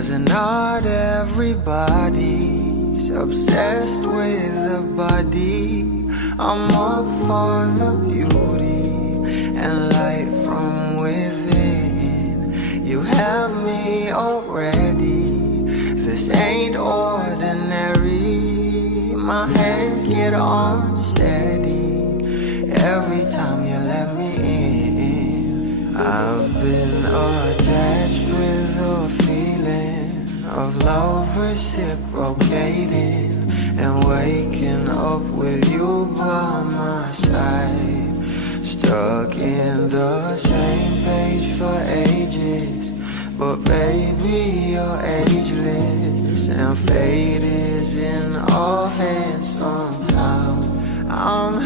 'Cause not everybody's obsessed with the body. I'm up for the beauty and light from within. You have me already. This ain't ordinary. My hands get unsteady every time you let me in. I've been attached with a feeling of love reciprocating, and waking up with you by my side. Stuck in the same page for ages, but baby, you're ageless, and fate is in our hands somehow. I'm